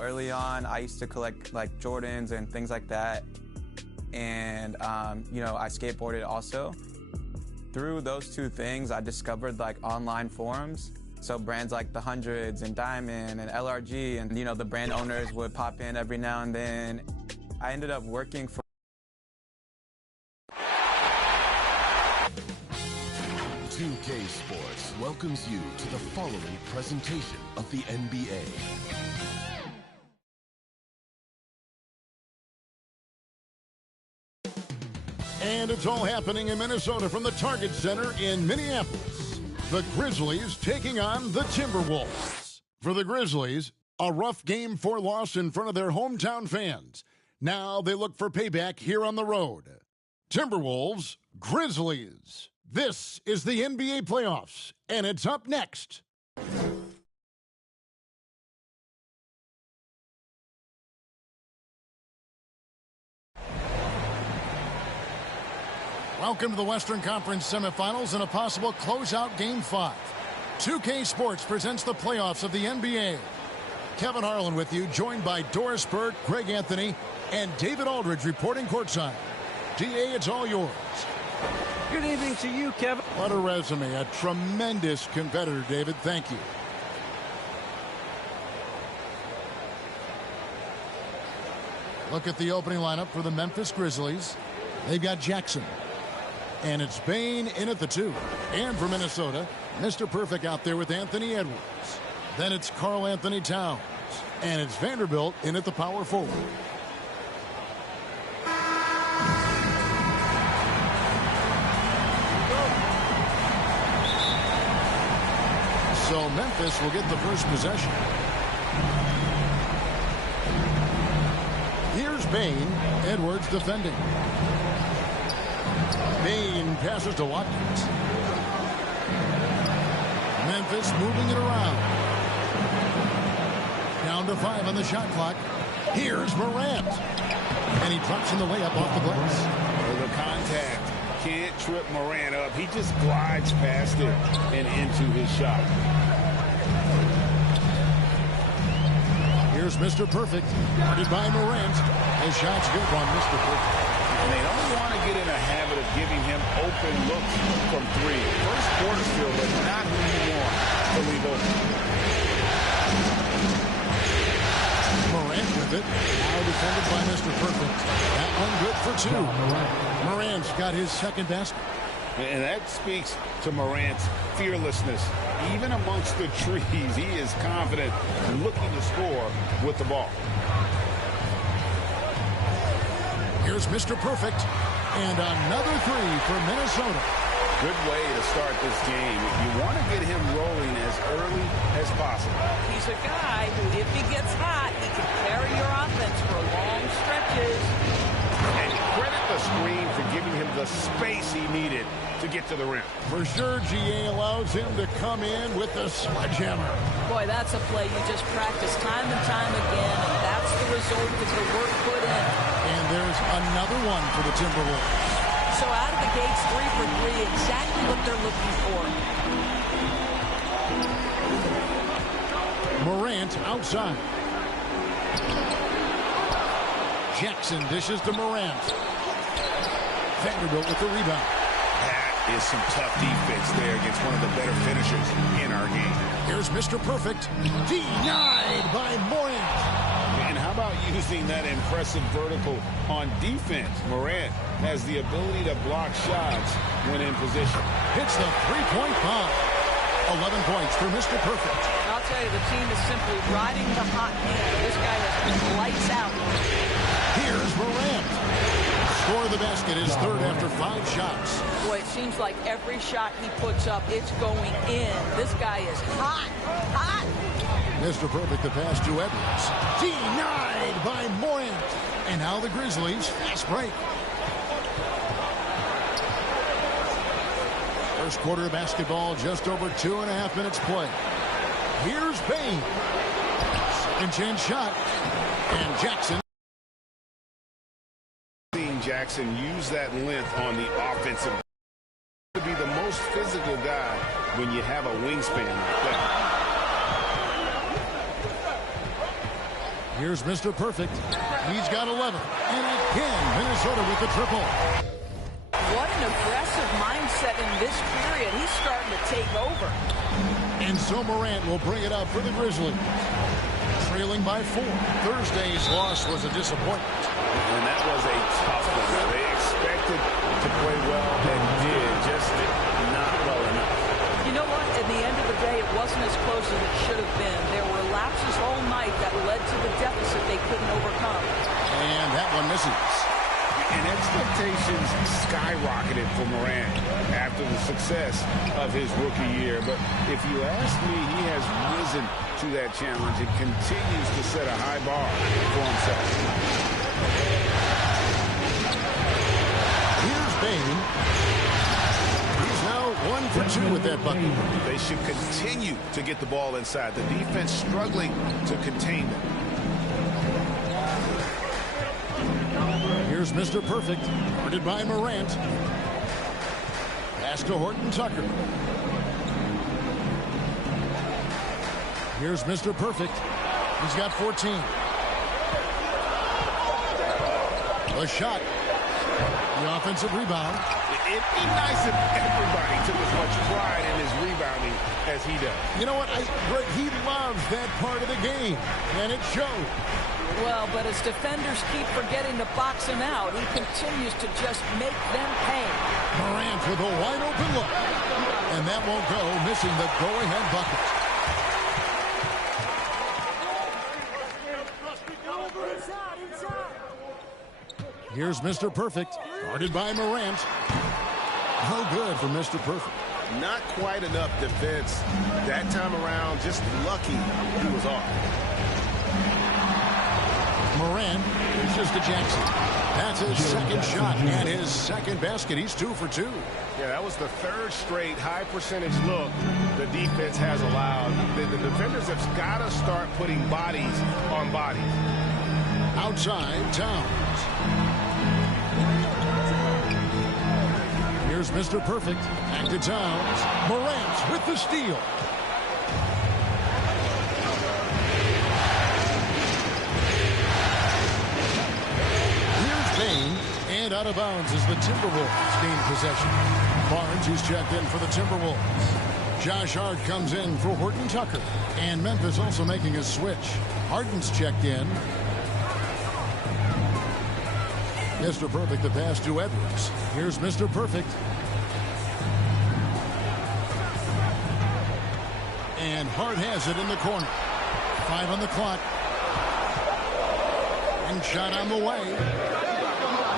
Early on, I used to collect like Jordans and things like that. And, you know, I skateboarded also. Through those two things, I discovered like online forums. So brands like The Hundreds and Diamond and LRG and, you know, the brand owners would pop in every now and then. I ended up working for 2K Sports welcomes you to the following presentation of the NBA. And it's all happening in Minnesota from the Target Center in Minneapolis. The Grizzlies taking on the Timberwolves. For the Grizzlies, a rough Game 4 loss in front of their hometown fans. Now they look for payback here on the road. Timberwolves, Grizzlies. This is the NBA playoffs, and it's up next. Welcome to the Western Conference semifinals and a possible closeout Game 5. 2K Sports presents the playoffs of the NBA. Kevin Harlan with you, joined by Doris Burke, Greg Anthony, and David Aldridge reporting courtside. DA, it's all yours. Good evening to you, Kevin. What a resume. A tremendous competitor, David. Thank you. Look at the opening lineup for the Memphis Grizzlies. They've got Jackson. And it's Bane in at the 2. And for Minnesota, Mr. Perfect out there with Anthony Edwards. Then it's Karl Anthony Towns. And it's Vanderbilt in at the power forward. So Memphis will get the first possession. Here's Bane. Edwards defending. Bane passes to Watkins. Memphis moving it around. Down to 5 on the shot clock. Here's Morant. And he drops in the layup off the glass. The contact. Can't trip Morant up. He just glides past it and into his shot. Here's Mr. Perfect. Guarded by Morant. His shot's good on Mr. Perfect. And they don't want to get in a habit of giving him open looks from 3. First quarter still, but not who you want to leave open. Morant with it. Now defended by Mr. Perfect. That one good for 2. Morant's got his second basket. And that speaks to Morant's fearlessness. Even amongst the trees, he is confident and looking to score with the ball. Here's Mr. Perfect. And another 3 for Minnesota. Good way to start this game. You want to get him rolling as early as possible. He's a guy who, if he gets hot, he can carry your offense for long stretches. And credit the screen for giving him the space he needed to get to the rim. For sure, GA allows him to come in with the sledgehammer. Boy, that's a play you just practice time and time again, and that's the result of the work put in. And there's another one for the Timberwolves. So out of the gates, 3 for 3, exactly what they're looking for. Morant outside. Jackson dishes to Morant. Vanderbilt with the rebound. That is some tough defense there against one of the better finishers in our game. Here's Mr. Perfect. Denied by Morant. And how about using that impressive vertical on defense? Morant has the ability to block shots when in position. Hits the three-point bomb. 11 points for Mr. Perfect. I'll tell you, the team is simply riding the hot hand. This guy has been lights out. Here's Morant. Score of the basket is third after 5 shots. Boy, it seems like every shot he puts up, it's going in. This guy is hot, hot. Mr. Perfect, the pass to Edwards. Denied by Morant. And now the Grizzlies, fast break. First quarter of basketball, just over 2.5 minutes play. Here's Bane. Second chance shot. And Jackson. Seeing Jackson use that length on the offensive. To be the most physical guy when you have a wingspan like that. Here's Mr. Perfect. He's got 11. And again, Minnesota with the triple. What an aggressive mindset in this period. He's starting to take over. And so Morant will bring it up for the Grizzlies. Trailing by 4. Thursday's loss was a disappointment. And that was a tough one. They expected to play well and did, just not well enough. You know what? At the end of the day, it wasn't as close as it should have been. There were lapses all night that led to the deficit they couldn't overcome. And that one misses. And expectations skyrocketed for Morant after the success of his rookie year. But if you ask me, he has risen to that challenge and continues to set a high bar for himself. Here's Bane. He's now 1 for 2 with that bucket. They should continue to get the ball inside. The defense struggling to contain them. Here's Mr. Perfect, guarded by Morant. Pass to Horton Tucker. Here's Mr. Perfect. He's got 14. A shot. The offensive rebound. It'd be nice if everybody took as much pride in his rebounding as he does. You know what? He loves that part of the game, and it shows. Well, but as defenders keep forgetting to box him out, he continues to just make them pay. Morant with a wide open look. And that won't go, missing the go-ahead bucket. Here's Mr. Perfect, guarded by Morant. No good for Mr. Perfect. Not quite enough defense that time around. Just lucky he was off. Morant reaches to Jackson. That's his second shot and his second basket. He's 2 for 2. Yeah, that was the third straight high percentage look the defense has allowed. The defenders have got to start putting bodies on bodies. Outside, Towns. Here's Mr. Perfect. Back to Towns. Morant with the steal. And out of bounds as the Timberwolves gain possession. Barnes, who's checked in for the Timberwolves. Josh Hart comes in for Horton Tucker. And Memphis also making a switch. Harden's checked in. Mr. Perfect, the pass to Edwards. Here's Mr. Perfect. And Hart has it in the corner. 5 on the clock. And shot on the way.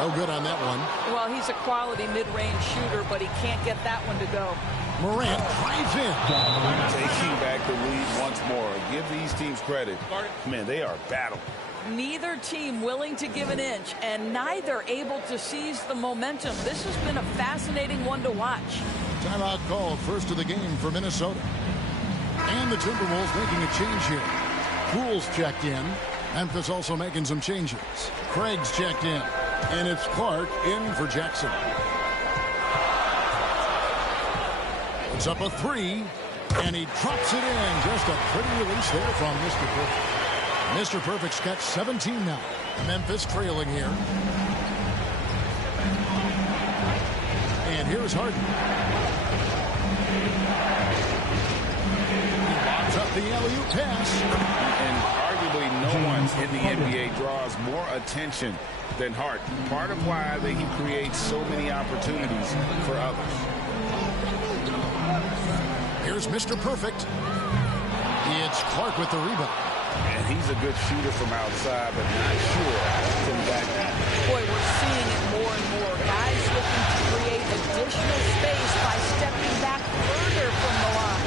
No good on that one. Well, he's a quality mid-range shooter, but he can't get that one to go. Morant drives in. Taking back the lead once more. Give these teams credit. Man, they are battling. Neither team willing to give an inch, and neither able to seize the momentum. This has been a fascinating one to watch. Timeout called, first of the game for Minnesota. And the Timberwolves making a change here. Poole's checked in. Memphis also making some changes. Craig's checked in. And it's Clark in for Jackson. It's up a 3. And he drops it in. Just a pretty release there from Mr. Perfect. Mr. Perfect's got 17 now. Memphis trailing here. And here's Harden. He lobs up the alley-oop pass. And arguably no one in the NBA draws more attention than Hart. Part of why he creates so many opportunities for others. Here's Mr. Perfect. It's Clark with the rebound. And he's a good shooter from outside, but not sure from back end. Boy, we're seeing it more and more. Guys looking to create additional space by stepping back further from the line.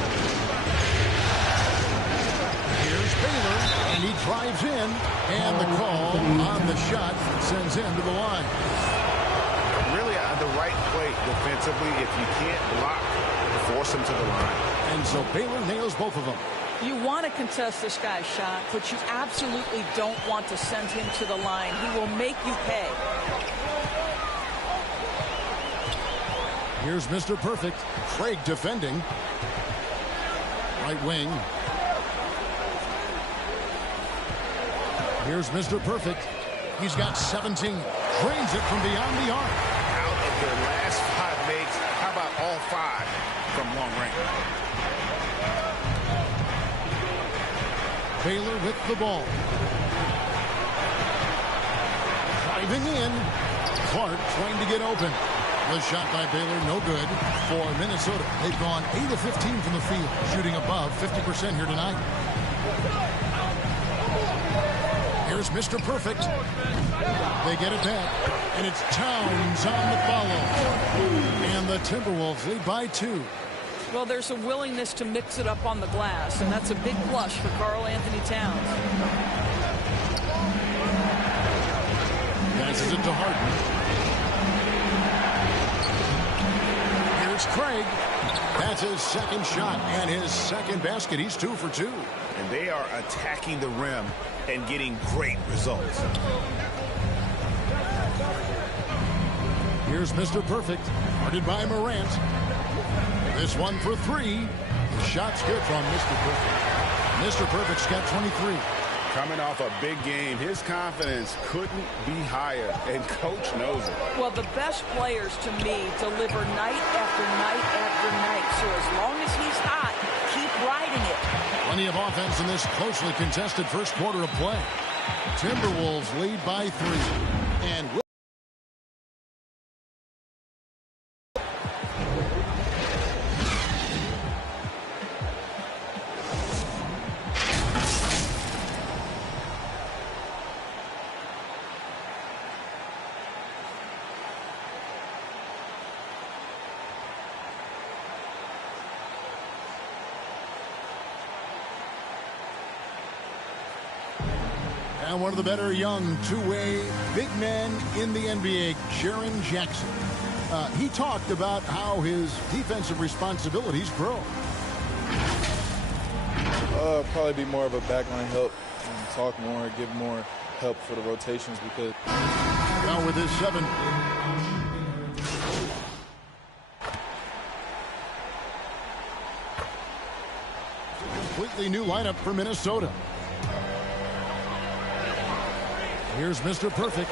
Here's Baylor, and he drives in. And the call on the shot sends him to the line. Really the right play defensively. If you can't block, force him to the line. And so Baylor nails both of them. You want to contest this guy's shot, but you absolutely don't want to send him to the line. He will make you pay. Here's Mr. Perfect. Craig defending. Right wing. Here's Mr. Perfect. He's got 17. Drains it from beyond the arc. Out of their last 5 makes, how about all 5 from long range? Baylor with the ball. Driving in. Clark trying to get open. The shot by Baylor, no good for Minnesota. They've gone 8 of 15 from the field, shooting above 50% here tonight. Here's Mr. Perfect. They get it back, and it's Towns on the follow. And the Timberwolves lead by 2. Well, there's a willingness to mix it up on the glass, and that's a big plus for Karl Anthony Towns. Passes it to Harden. Here's Craig. That's his second shot and his second basket. He's 2 for 2. And they are attacking the rim and getting great results. Here's Mr. Perfect, guarded by Morant. This one for 3. The shot's good from Mr. Perfect. Mr. Perfect's got 23. Coming off a big game, his confidence couldn't be higher, and Coach knows it. Well, the best players, to me, deliver night after night after night. So as long as he's hot, keep riding it. Plenty of offense in this closely contested first quarter of play. Timberwolves lead by 3. And and one of the better young two-way big men in the NBA, Jaren Jackson. He talked about how his defensive responsibilities grow. Probably be more of a backline help, and talk more, give more help for the rotations because. Now with his 7. Completely new lineup for Minnesota. Here's Mr. Perfect.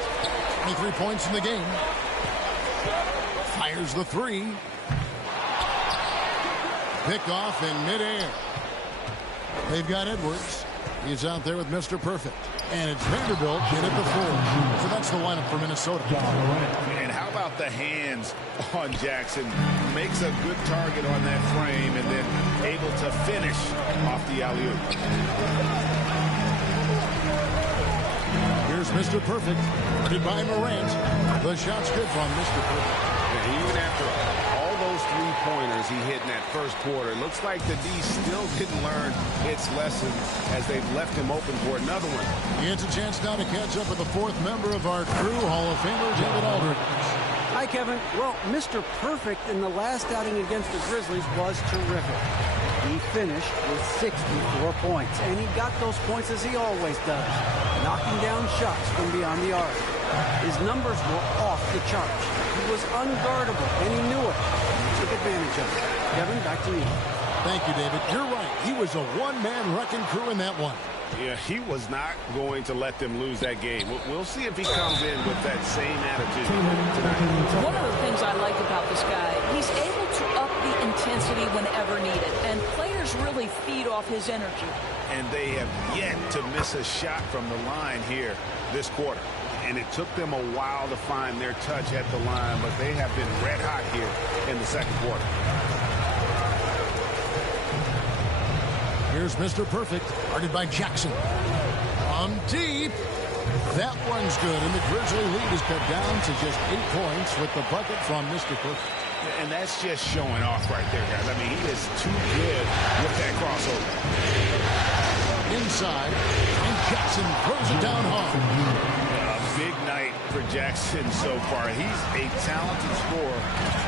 23 points in the game. Fires the 3. Pick off in midair. They've got Edwards. He's out there with Mr. Perfect. And it's Vanderbilt in at the 4. So that's the lineup for Minnesota. And how about the hands on Jackson? Makes a good target on that frame and then able to finish off the alley-oop. Here's Mr. Perfect, guarded by Morant. The shot's good from Mr. Perfect. And even after all those 3-pointers he hit in that first quarter, looks like the D still didn't learn its lesson as they've left him open for another one. He gets a chance now to catch up with the 4th member of our crew, Hall of Famer David Aldridge. Hi, Kevin. Well, Mr. Perfect in the last outing against the Grizzlies was terrific. He finished with 64 points, and he got those points as he always does, knocking down shots from beyond the arc. His numbers were off the charts. He was unguardable, and he knew it. He took advantage of it. Kevin, back to you. Thank you, David. You're right. He was a one-man wrecking crew in that one. Yeah, he was not going to let them lose that game. We'll see if he comes in with that same attitude tonight. One of the things I like about this guy, he's able to up the intensity whenever needed, and players really feed off his energy. And they have yet to miss a shot from the line here this quarter. And it took them a while to find their touch at the line, but they have been red hot here in the second quarter. Here's Mr. Perfect, guarded by Jackson. From deep. That one's good, and the Grizzly lead is cut down to just 8 points with the bucket from Mr. Perfect. And that's just showing off right there, guys. I mean, he is too good with that crossover. Inside, and Jackson throws it down hard. A big night for Jackson so far. He's a talented scorer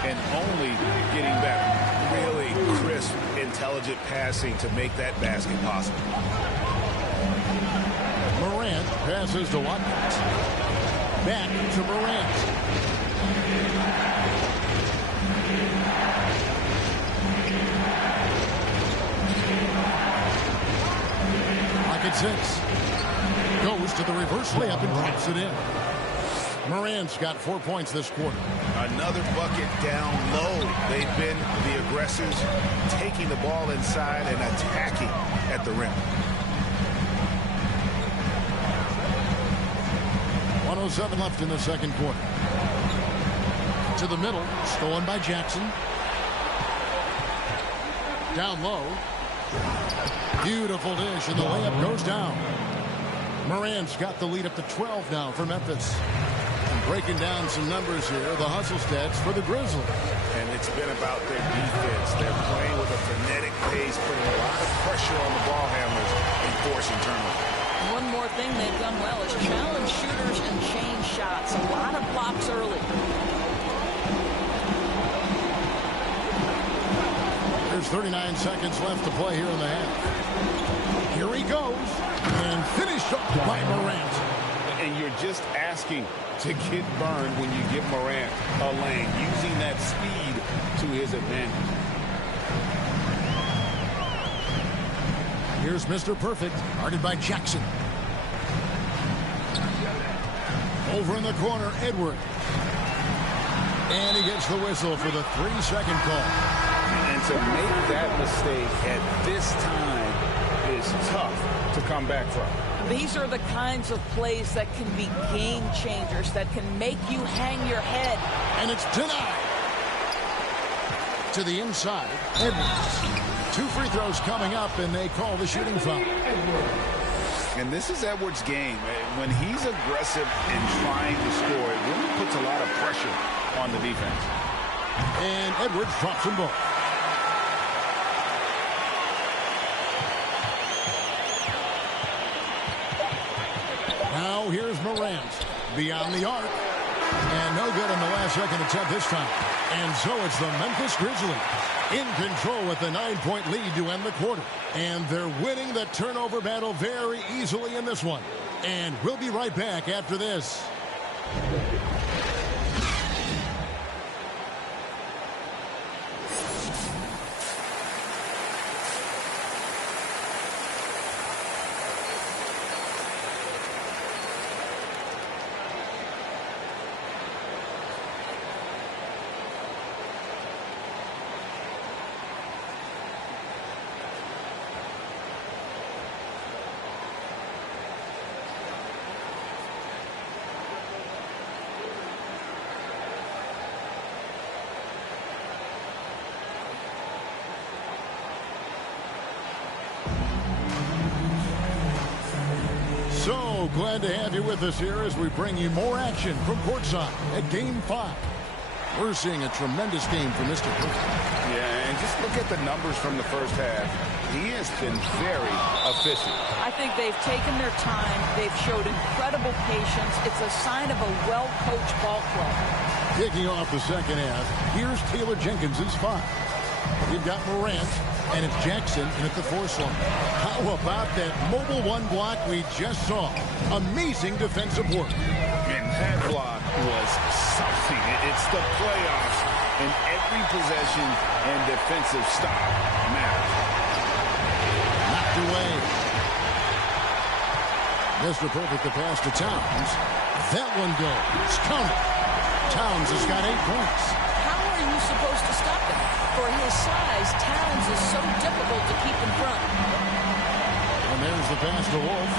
and only getting better. Really crisp, intelligent passing to make that basket possible. Morant passes to Watkins. Back to Morant. Pocket 6. Goes to the reverse layup and drops it in. Morant's got 4 points this quarter. Another bucket down low. They've been the aggressors, taking the ball inside and attacking at the rim. 1:07 left in the second quarter. To the middle, stolen by Jackson. Down low. Beautiful dish, and the layup goes down. Morant's got the lead up to 12 now for Memphis. And breaking down some numbers here, the hustle stats for the Grizzlies. And it's been about their defense. They're playing with a frenetic pace, putting a lot of pressure on the ball handlers and forcing turnovers. One more thing they've done well is challenge shooters and change shots. A lot of blocks early. There's 39 seconds left to play here in the half. Here he goes, and finished up by Morant. And you're just asking to get burned when you give Morant a lane, using that speed to his advantage. Here's Mr. Perfect, guarded by Jackson. Over in the corner, Edward. And he gets the whistle for the 3-second call. And to make that mistake at this time is tough to come back from. These are the kinds of plays that can be game changers, that can make you hang your head. And it's denied. To the inside, Edwards. 2 free throws coming up, and they call the shooting foul. And this is Edwards' game. When he's aggressive and trying to score, it really puts a lot of pressure on the defense. And Edwards drops them both. Now here's Morant beyond the arc. And no good on the last second attempt this time. And so it's the Memphis Grizzlies in control with a 9-point lead to end the quarter. And they're winning the turnover battle very easily in this one. And we'll be right back after this. So glad to have you with us here as we bring you more action from courtside at Game 5. We're seeing a tremendous game from Mr. Perfect. Yeah, and just look at the numbers from the first half. He has been very efficient. I think they've taken their time. They've showed incredible patience. It's a sign of a well-coached ball club. Kicking off the second half, here's Taylor Jenkins' 5. We've got Morant, and it's Jackson in at the 4 slot. How about that mobile 1 block we just saw? Amazing defensive work. And that block was something. It's the playoffs, and every possession and defensive stop matters. Knocked away. Mr. Perfect, the pass to Towns. That one goes. Counted. Towns has got 8 points. How are you supposed to stop him? For his size, Towns is so difficult to keep in front. And there's the pass to Wolf.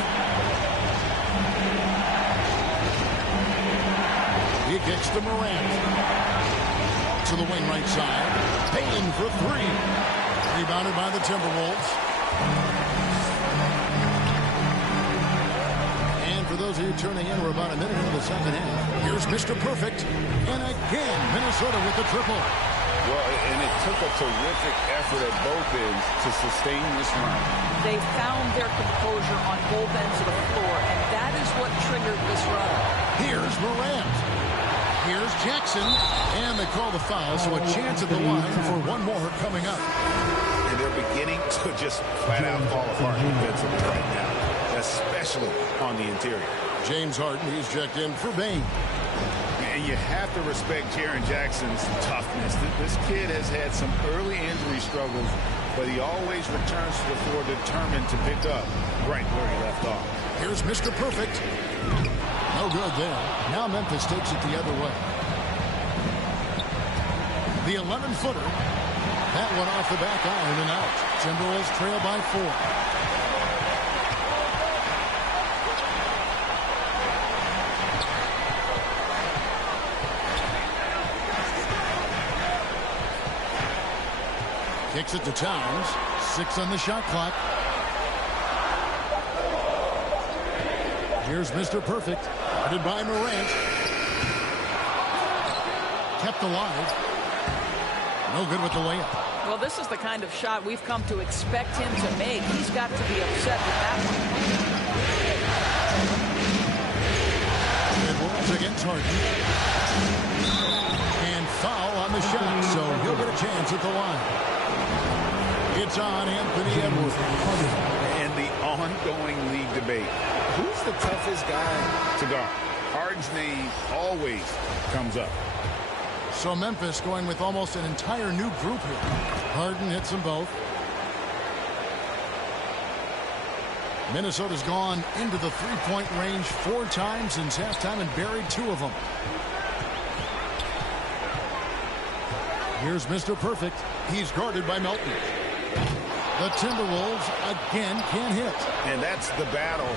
He kicks to Morant. To the wing right side. Payton for 3. Rebounded by the Timberwolves. And for those of you turning in, we're about a minute into the second half. Here's Mr. Perfect. And again, Minnesota with the triple. Well, and it took a terrific effort at both ends to sustain this run. They found their composure on both ends of the floor, and that is what triggered this run. Here's Morant. Here's Jackson. And they call the foul, so a chance at the line for one more coming up. And they're beginning to just flat out fall apart defensively right now, especially on the interior. James Harden, he's checked in for Bane. And you have to respect Jaren Jackson's toughness. This kid has had some early injury struggles but he always returns to the floor determined to pick up right where he left off. Here's Mr. Perfect. No good there. Now Memphis takes it the other way. The 11-footer. That one off the back iron and out. Timberwolves trail by 4. Kicks it to Towns. 6 on the shot clock. Here's Mr. Perfect. Guarded by Morant. Kept alive. No good with the layup. Well, this is the kind of shot we've come to expect him to make. He's got to be upset with that one. It rolls against Harden. And foul on the shot, so he'll get a chance at the line. It's on Anthony Edwards. And the ongoing league debate. Who's the toughest guy to guard? Harden's name always comes up. So Memphis going with almost an entire new group here. Harden hits them both. Minnesota's gone into the three-point range 4 times since halftime and buried 2 of them. Here's Mr. Perfect. He's guarded by Melton. The Timberwolves again can't hit. And that's the battle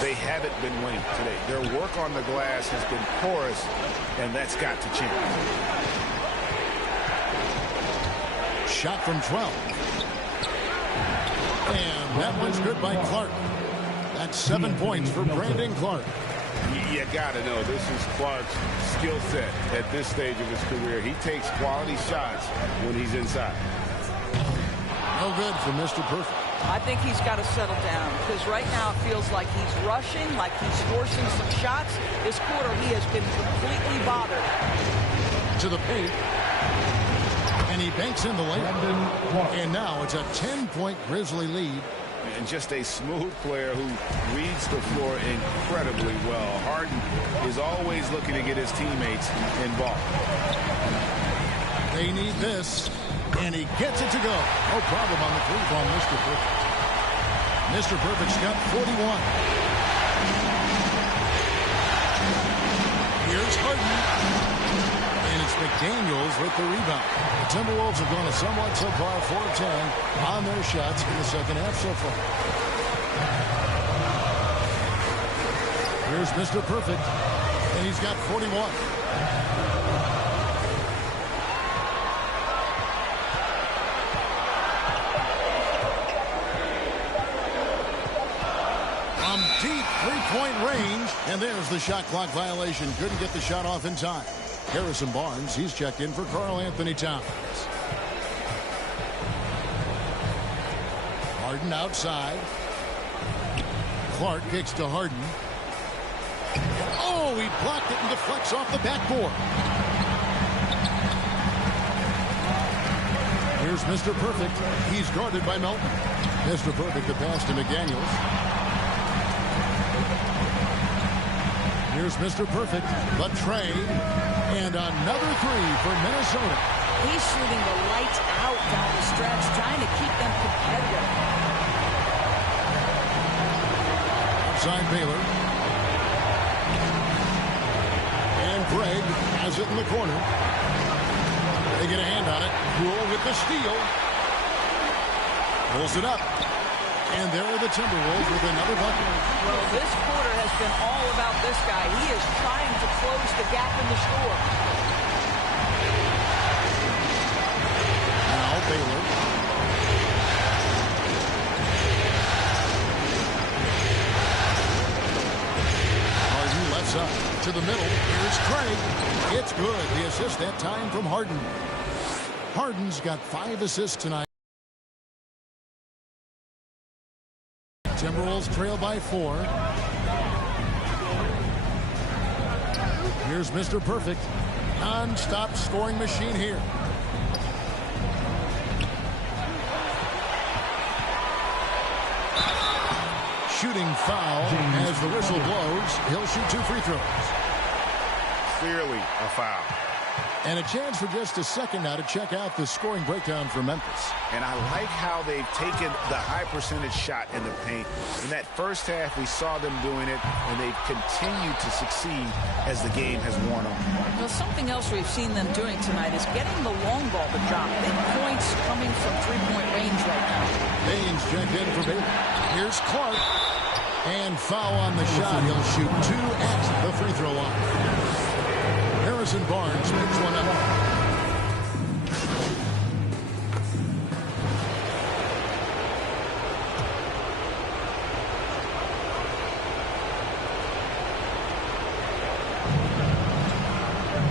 they haven't been winning today. Their work on the glass has been porous, and that's got to change. Shot from 12. And that one's good by Clark. That's 7 points for Brandon Clark. You got to know this is Clark's skill set at this stage of his career. He takes quality shots when he's inside. No good for Mr. Perfect. I think he's got to settle down because right now it feels like he's rushing, like he's forcing some shots. This quarter he has been completely bothered. To the paint. And he banks in the layup. And now it's a 10-point Grizzly lead. And just a smooth player who reads the floor incredibly well. Harden is always looking to get his teammates involved. They need this. And he gets it to go. No problem on the three from Mr. Perfect. Mr. Perfect's got 41. Here's Harden. And it's McDaniels with the rebound. The Timberwolves have gone a somewhat subpar 4 of 10 on their shots in the second half so far. Here's Mr. Perfect. And he's got 41. Deep three-point range, and there's the shot clock violation. Couldn't get the shot off in time. Harrison Barnes, he's checked in for Karl Anthony Towns. Harden outside. Clark kicks to Harden. Oh, he blocked it and deflects off the backboard. Here's Mr. Perfect. He's guarded by Melton. Mr. Perfect the pass to McDaniels. Here's Mr. Perfect, the tray, and another 3 for Minnesota. He's shooting the lights out down the stretch, trying to keep them competitive. Outside Baylor. And Greg has it in the corner. They get a hand on it. Rule with the steal. Pulls it up. And there are the Timberwolves with another bucket. Well, this quarter has been all about this guy. He is trying to close the gap in the score. Now Baylor. Harden left side to the middle. Here's Craig. It's good. The assist that time from Harden. Harden's got 5 assists tonight. Timberwolves trail by 4. Here's Mr. Perfect. Non-stop scoring machine here. Shooting foul as the whistle blows. He'll shoot 2 free throws. Clearly a foul. And a chance for just a second now to check out the scoring breakdown for Memphis. And I like how they've taken the high percentage shot in the paint. In that first half, we saw them doing it, and they've continued to succeed as the game has worn on. Well, something else we've seen them doing tonight is getting the long ball to drop. Big points coming from three-point range right now. Baines checked in for Baylor. Here's Clark. And foul on the shot. He'll shoot 2 at the free throw line. Harrison Barnes picks one up.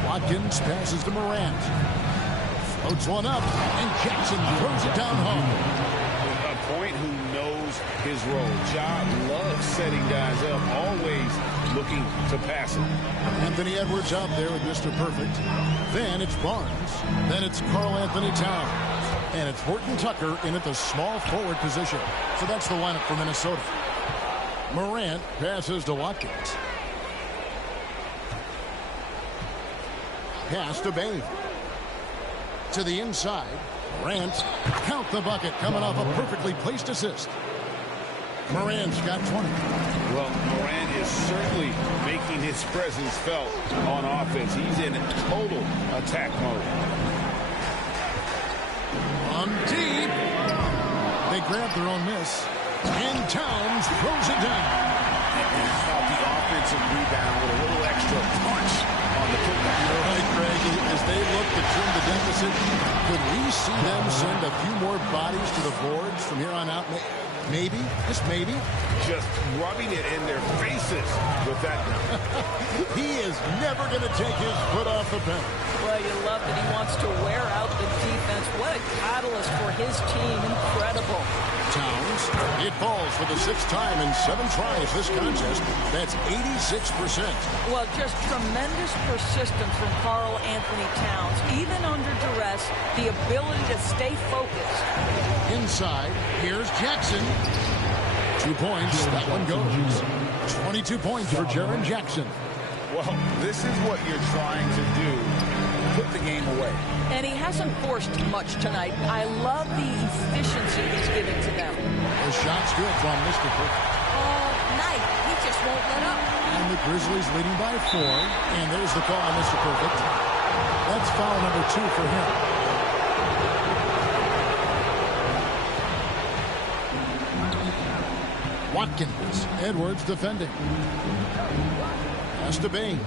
Watkins passes to Morant. Floats one up, and Jackson throws it down home. A point who knows his role. Ja loves setting guys up, always looking to pass it. Anthony Edwards out there with Mr. Perfect. Then it's Barnes. Then it's Karl Anthony Towns. And it's Horton Tucker in at the small forward position. So that's the lineup for Minnesota. Morant passes to Watkins. Pass to Bain. To the inside. Morant. Count the bucket coming off a perfectly placed assist. Morant's got 20. Well, Morant is certainly making his presence felt on offense. He's in total attack mode. On deep. They grab their own miss. And Towns throws it down. And how the offensive rebound with a little extra punch on the putback. All right, Greg, as they look to trim the deficit, could we see them send a few more bodies to the boards from here on out? Maybe, just maybe. Just rubbing it in their faces with that. He is never going to take his foot off the pedal. Well, you love that he wants to wear out the defense. What a catalyst for his team. Incredible. Towns, it falls for the 6th time in 7 tries this contest. That's 86%. Well, just tremendous persistence from Karl Anthony Towns. Even under duress, the ability to stay focused. Inside, here's Jackson. 2 points, that one goes. 22 points for Jaren Jackson. Well, this is what you're trying to do. Put the game away. And he hasn't forced much tonight. I love the efficiency he's given to them. The shot's good from Mr. Perfect. All night, he just won't let up. And the Grizzlies leading by 4. And there's the call on Mr. Perfect. That's foul number 2 for him. Watkins. Edwards defending. Pass to Bain.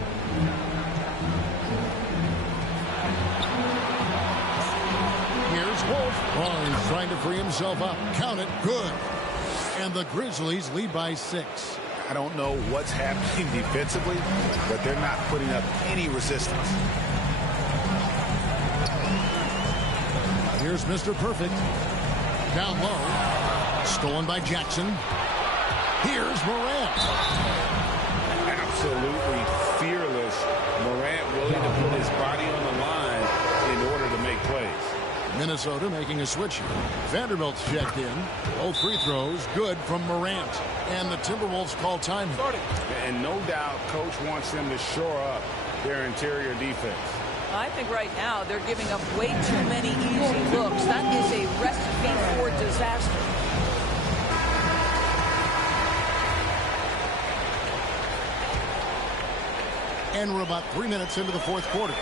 Here's Wolf. Oh, he's trying to free himself up. Count it. Good. And the Grizzlies lead by 6. I don't know what's happening defensively, but they're not putting up any resistance. Here's Mr. Perfect. Down low. Stolen by Jackson. Here's Morant. Absolutely fearless. Morant willing to put his body on the line in order to make plays. Minnesota making a switch here. Vanderbilt's checked in. Both free throws good from Morant. And the Timberwolves call time. And no doubt, Coach wants them to shore up their interior defense. I think right now they're giving up way too many easy looks. That is a recipe for disaster. And we're about 3 minutes into the 4th quarter.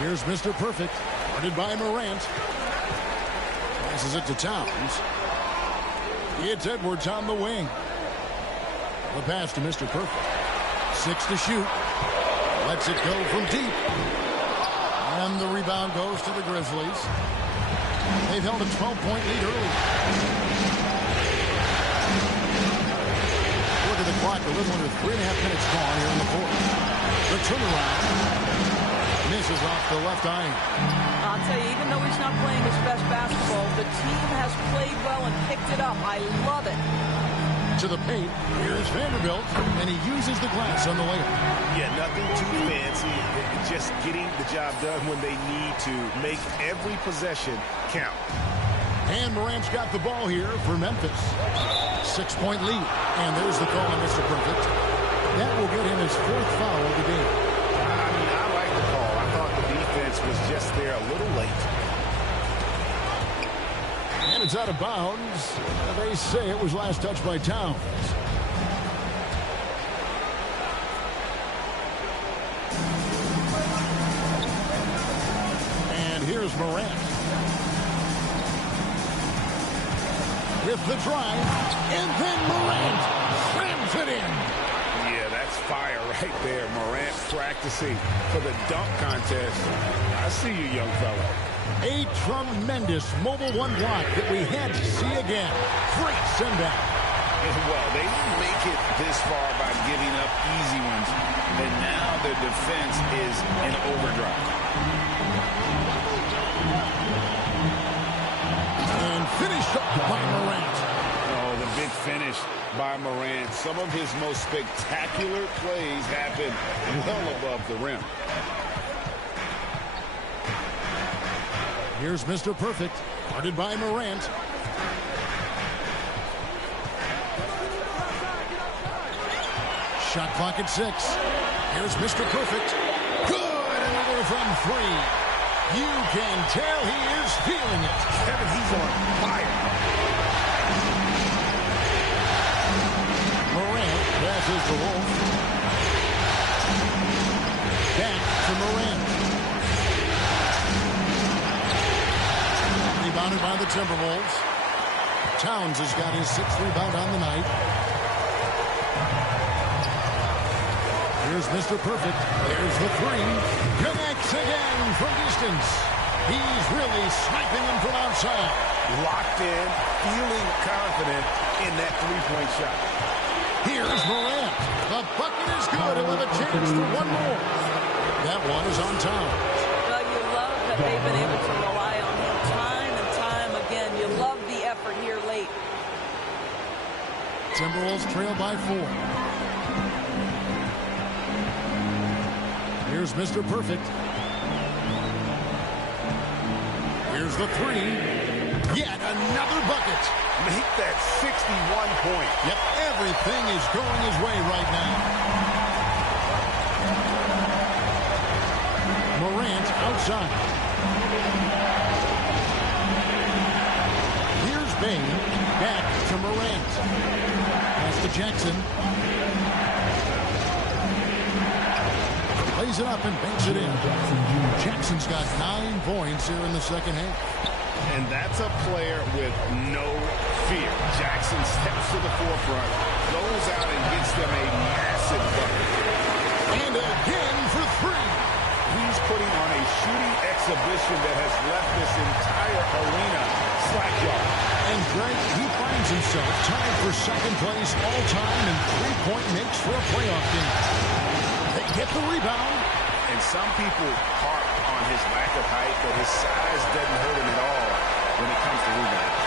Here's Mr. Perfect. Guarded by Morant. Passes it to Towns. It's Edwards on the wing. The pass to Mr. Perfect. 6 to shoot. Lets it go from deep. And the rebound goes to the Grizzlies. They've held a 12-point lead early. Look at the clock. A little under 3.5 minutes gone here in the 4th. The turnaround. Misses off the left iron. I'll tell you, even though he's not playing his best basketball, the team has played well and picked it up. I love it. To the paint. Here's Vanderbilt, and he uses the glass on the layup. Yeah, nothing too fancy. Just getting the job done when they need to. Make every possession count. And Morant's got the ball here for Memphis. 6-point lead. And there's the call on Mr. Perfect. That will get him his 4th foul of the game. I mean, I like the call. I thought the defense was just there a little late. And it's out of bounds. They say it was last touched by Towns. And here's Morant. With the drive, and then Morant slams it in. Yeah, that's fire right there. Morant practicing for the dunk contest. I see you, young fella. A tremendous mobile one block that we had to see again. Great send-out. Well, they didn't make it this far by giving up easy ones. And now their defense is in overdrive. And finished up by Morant. Oh, the big finish by Morant. Some of his most spectacular plays happen well above the rim. Here's Mr. Perfect, guarded by Morant. Shot clock at 6. Here's Mr. Perfect. Good, another from 3. You can tell he is feeling it. Kevin, he's on fire. Morant passes to Wolf. Back to Morant. Rebounded by the Timberwolves. Towns has got his 6th rebound on the night. Here's Mr. Perfect. There's the 3. Connects again from distance. He's really sniping them from outside. Locked in, feeling confident in that three-point shot. Here's Morant. The bucket is good, and with a chance for one more. That one is on Towns. Well, you love that they've been able to rely on him time and time again. You love the effort here late. Timberwolves trail by 4. Here's Mr. Perfect. Here's the 3. Yet another bucket. Make that 61 point. Yep, everything is going his way right now. Morant outside. Here's Bane. Back to Morant. Pass to Jackson. Lays it up and banks it in. Jackson's got 9 points here in the second half. And that's a player with no fear. Jackson steps to the forefront, goes out and gets them a massive bucket. And again for 3. He's putting on a shooting exhibition that has left this entire arena slack-jawed. And Greg, he finds himself tied for second place all time in 3-point makes for a playoff game. They get the rebound. And some people harp on his lack of height, but his size doesn't hurt him at all when it comes to rebounding.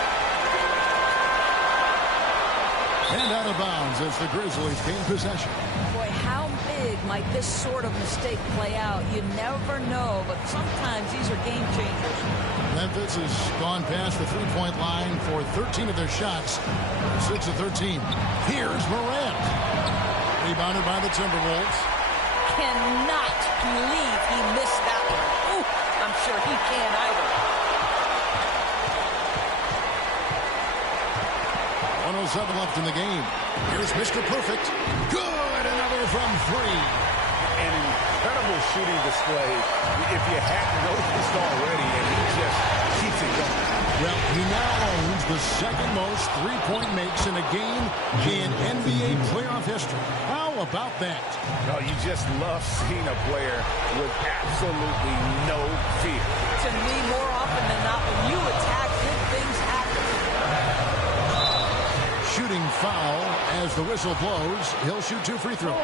And out of bounds as the Grizzlies gain possession. Boy, how big might this sort of mistake play out? You never know, but sometimes these are game changers. Memphis has gone past the 3-point line for 13 of their shots. 6 of 13. Here's Morant. Rebounded by the Timberwolves. Cannot believe he missed that one. Ooh, I'm sure he can't either. 1:07 left in the game. Here's Mr. Perfect. Good, another from 3. An incredible shooting display if you hadn't noticed already, and he just keeps it going. Well, he now owns the second most 3-point makes in a game in NBA playoff history. How about that? No, you just love seeing a player with absolutely no fear. To me, more often than not, when you attack, good things happen. Shooting foul as the whistle blows. He'll shoot 2 free throws.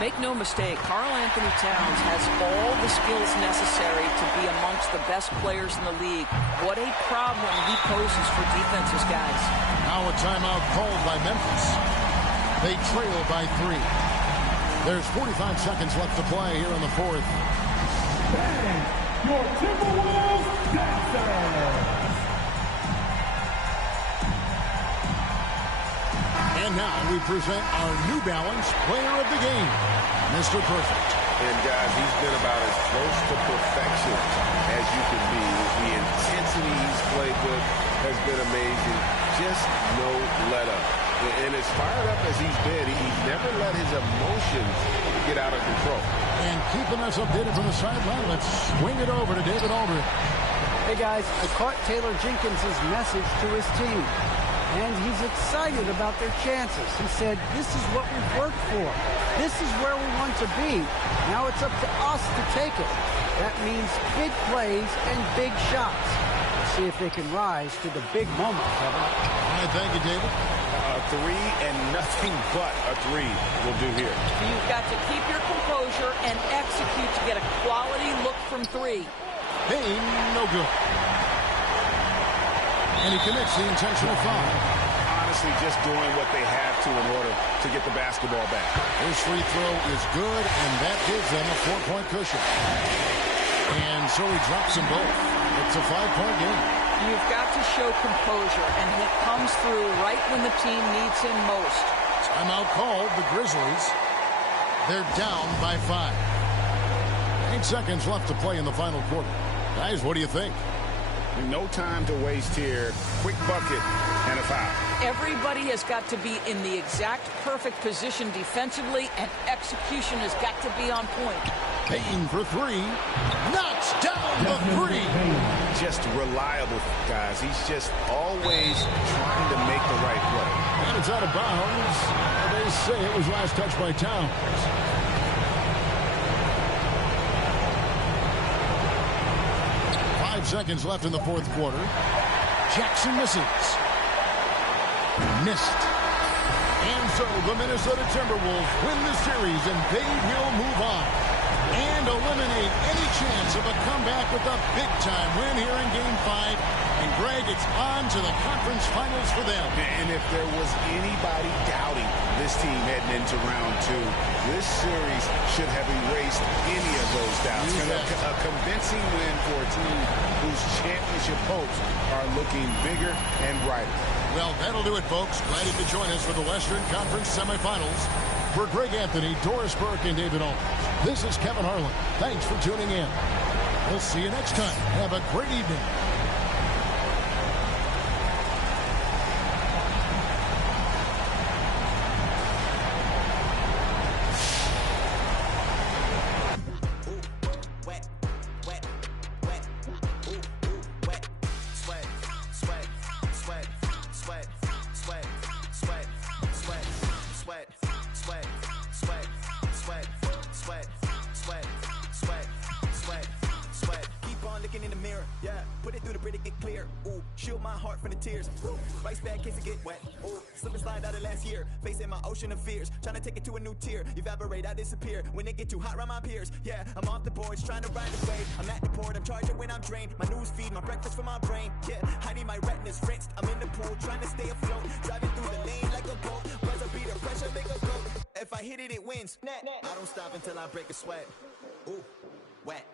Make no mistake, Karl Anthony Towns has all the skills necessary to be amongst the best players in the league. What a problem he poses for defenses, guys. Now a timeout called by Memphis. They trail by 3. There's 45 seconds left to play here in the 4th. Your Timberwolves Dancers. And now we present our New Balance Player of the Game, Mr. Perfect. And guys, he's been about as close to perfection as you can be. The intensity he's played with has been amazing. Just no let-up. And as fired up as he's been, he's never let his emotions get out of control. And keeping us updated from the sideline, let's swing it over to David Aldridge. Hey guys, I caught Taylor Jenkins' message to his team, and he's excited about their chances. He said, this is what we've worked for. This is where we want to be. Now it's up to us to take it. That means big plays and big shots. Let's see if they can rise to the big moment, Kevin. All right, thank you, David. A three and nothing but a three will do here. You've got to keep your composure and execute to get a quality look from three. Payne, no good. And he commits the intentional foul. Honestly, just doing what they have to in order to get the basketball back. His free throw is good, and that gives them a 4-point cushion. And so he drops them both. It's a 5-point game. You've got to show composure, and he comes through right when the team needs him most. Timeout called, the Grizzlies. They're down by 5. 8 seconds left to play in the final quarter. Guys, what do you think? No time to waste here. Quick bucket and a foul. Everybody has got to be in the exact perfect position defensively, and execution has got to be on point. Payne for 3. Knocks down the 3. Just reliable, guys. He's just always trying to make the right play. And it's out of bounds. They say it was last touched by Towns. 5 seconds left in the fourth quarter. Jackson misses. Missed. And so the Minnesota Timberwolves win the series, and they will move on and eliminate any chance of a comeback with a big-time win here in Game 5. And, Greg, it's on to the conference finals for them. And if there was anybody doubting this team heading into round 2, this series should have erased any of those doubts. A convincing win for a team whose championship hopes are looking bigger and brighter. Well, that'll do it, folks. Glad you could join us for the Western Conference semifinals. For Greg Anthony, Doris Burke, and David Aldridge, this is Kevin Harlan. Thanks for tuning in. We'll see you next time. Have a great evening. Disappear when it get too hot around my peers. Yeah, I'm off the boards trying to ride the wave. I'm at the port, I'm charging when I'm drained. My news feed, my breakfast for my brain. Yeah, hiding my retinas rinsed. I'm in the pool trying to stay afloat. Driving through the lane like a boat. Buzzer beater, pressure make a go. If I hit it, it wins. I don't stop until I break a sweat. Ooh, wet.